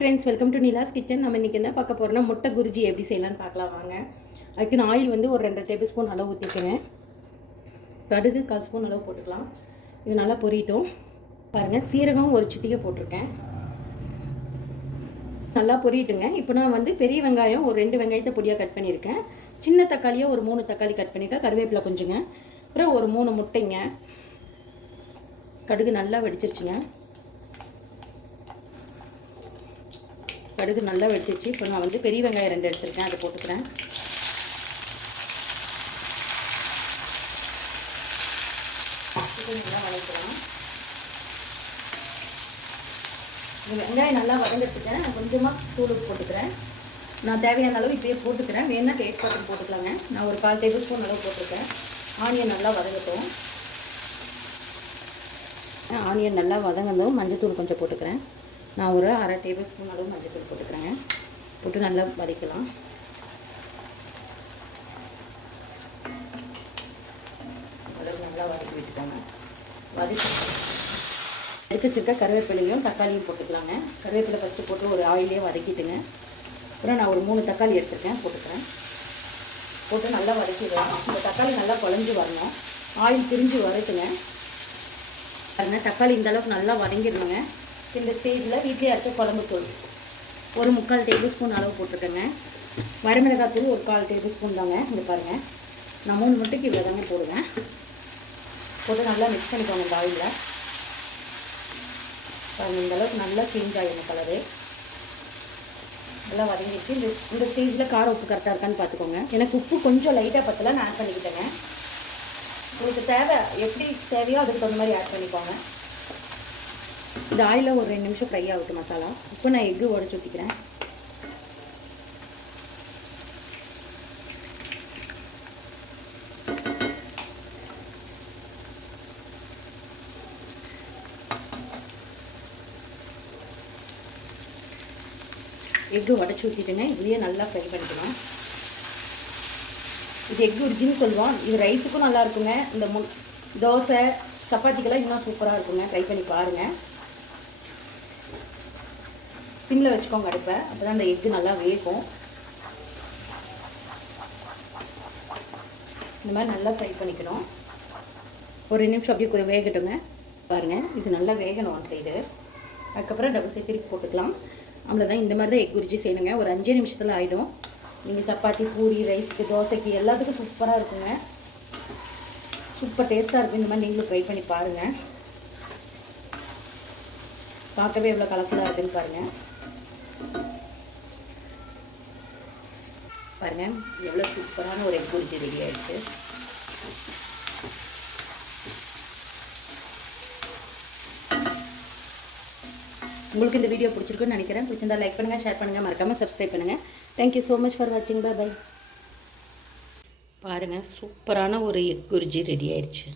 Friends, welcome to Neela's kitchen. நம்ம இன்றைக்கி என்ன பார்க்க போகிறோம்னா முட்டை குருஜி எப்படி செய்யலான்னு பார்க்கலாம் வாங்க. அதுக்கு நான் ஆயில் வந்து ஒரு 2 டேபிள் ஸ்பூன் அளவு ஊற்றிக்கிறேன். கடுகு 1/4 ஸ்பூன் அளவு போட்டுக்கலாம். இது நல்லா பொரியட்டும். பாருங்கள், சீரகம் ஒரு சிட்டிகை போட்டிருக்கேன். நல்லா பொரியட்டுங்க. இப்போ நான் வந்து பெரிய வெங்காயம் ஒரு 2 வெங்காயத்தை பொடியாக கட் பண்ணியிருக்கேன். சின்ன தக்காளியாக ஒரு 3 தக்காளி கட் பண்ணியிருக்கேன். கருவேப்பிலை கொஞ்சங்க, அப்புறம் ஒரு 3 முட்டைங்க. கடுகு நல்லா வெடிச்சிருச்சுங்க. கடுகு நல்லா வெடிச்சிச்சு. இப்போ நான் வந்து பெரிய வெங்காயம் 2 எடுத்துருக்கேன், அதை போட்டுக்கிறேன். நல்லா வதக்கலாம். இந்த வெங்காயம் நல்லா வதங்கிட்டுருக்கேன். நான் கொஞ்சமாக தூள் போட்டுக்கிறேன். நான் தேவையான அளவு இப்போயே போட்டுக்கிறேன். வேணா டேஸ்ட் பார்த்து போட்டுக்கலாங்க. நான் ஒரு 1/4 டேபிள் ஸ்பூன் அளவு போட்டிருக்கேன். ஆனியன் நல்லா வதங்கட்டும். ஆனியன் நல்லா வதங்கணும். மஞ்சள் கொஞ்சம் போட்டுக்கிறேன். நான் ஒரு 1/2 டேபிள் ஸ்பூன் அளவு மஞ்சள் போட்டுக்கிறேங்க. போட்டு நல்லா வதக்கலாம். நல்லா வதக்கி விட்டுக்கோங்க. வதக்கி எடுத்து வச்சுருக்க கருவேப்பிலையும் தக்காளியும் போட்டுக்கலாங்க. கருவேப்பிலை ஃபஸ்ட்டு போட்டு ஒரு ஆயிலே வதக்கிட்டுங்க. அப்புறம் நான் ஒரு 3 தக்காளி எடுத்துருக்கேன், போட்டுக்கிறேன். போட்டு நல்லா வதக்கிடலாம். இந்த தக்காளி நல்லா குழஞ்சி வரணும். ஆயில் பிரிஞ்சு வதக்குங்க. பாருங்கள், தக்காளி இந்த அளவுக்கு நல்லா வதங்கிடணுங்க. இந்த ஸ்டேஜில் வீட்டிலே அரைச்ச குழம்பு தூள் ஒரு 3/4 டேபிள் ஸ்பூன் அளவு போட்டிருக்கேங்க. வரமிளகாய் தூள் ஒரு 1/4 டேபிள் ஸ்பூன் தாங்க. இங்கே பாருங்கள், நான் 3 முட்டைக்கு இவ்வளோ தாங்க போடுவேன். போட்டு நல்லா மிக்ஸ் பண்ணிக்கோங்க. இந்த ஆயிலில் பாருங்கள், இந்த அளவுக்கு நல்லா சேஞ்ச் ஆகிடும் கலரு. நல்லா வதங்கிடுச்சு. இந்த ஸ்டேஜில் காரம் உப்பு கரெக்டாக இருக்கான்னு பார்த்துக்கோங்க. எனக்கு உப்பு கொஞ்சம் லைட்டாக பத்தல, நான் ஆட் பண்ணிக்கிட்டேங்க. உங்களுக்கு தேவை எப்படி தேவையோ அதுக்கு தகுந்த மாதிரி ஆட் பண்ணிக்கோங்க. இந்த ஆயிலில் ஒரு 2 நிமிஷம் ஃப்ரை ஆகட்டும் மசாலா. இப்போ நான் எக்கு உடச்சி ஊற்றிக்கிறேன். எக்கு உடச்சி ஊற்றிட்டுங்க. இதுலேயே நல்லா ஃப்ரை பண்ணிக்கணும். இது எக்கு உரிச்சின்னு சொல்லுவோம். இது ரைஸுக்கும் நல்லா இருக்குங்க. இந்த தோசை சப்பாத்திக்கெல்லாம் இன்னும் சூப்பராக இருக்குங்க. ட்ரை பண்ணி பாருங்கள். சிம்மில் வச்சுக்கோங்க அடுப்பை. அப்போ தான் அந்த எக்கு நல்லா வேகும். இந்த மாதிரி நல்லா ஃப்ரை பண்ணிக்கணும். ஒரு 2 நிமிஷம் அப்படியே வேகட்டுங்க. பாருங்கள், இது நல்லா வேகணும் ஒன் சைடு. அதுக்கப்புறம் டபுள் சைடு திருப்பி போட்டுக்கலாம். அவ்வளோதான். இந்த மாதிரி தான் எக் உரிச்சி செய்யணுங்க. ஒரு 5 நிமிஷத்தில் ஆகிடும். நீங்கள் சப்பாத்தி, பூரி, ரைஸுக்கு, தோசைக்கு எல்லாத்துக்கும் சூப்பராக இருக்குங்க. சூப்பர் டேஸ்ட்டாக இருக்கும். இந்த மாதிரி நீங்களும் ட்ரை பண்ணி பாருங்கள். பார்க்கவே எவ்வளோ கலர்ஃபுல்லாக இருக்குன்னு பாருங்கள். பாருங்கள், எவ்வளோ சூப்பரான ஒரு எக் பொரிச்சி ரெடி ஆகிடுச்சு. உங்களுக்கு இந்த வீடியோ பிடிச்சிருக்குன்னு நினைக்கிறேன். பிடிச்சிருந்தா லைக் பண்ணுங்கள், ஷேர் பண்ணுங்கள், மறக்காமல் சப்ஸ்கிரைப் பண்ணுங்கள். தேங்க்யூ ஸோ மச் ஃபார் வாட்சிங். பை. பாருங்கள், சூப்பரான ஒரு எக் பொரிச்சி ரெடி ஆயிடுச்சு.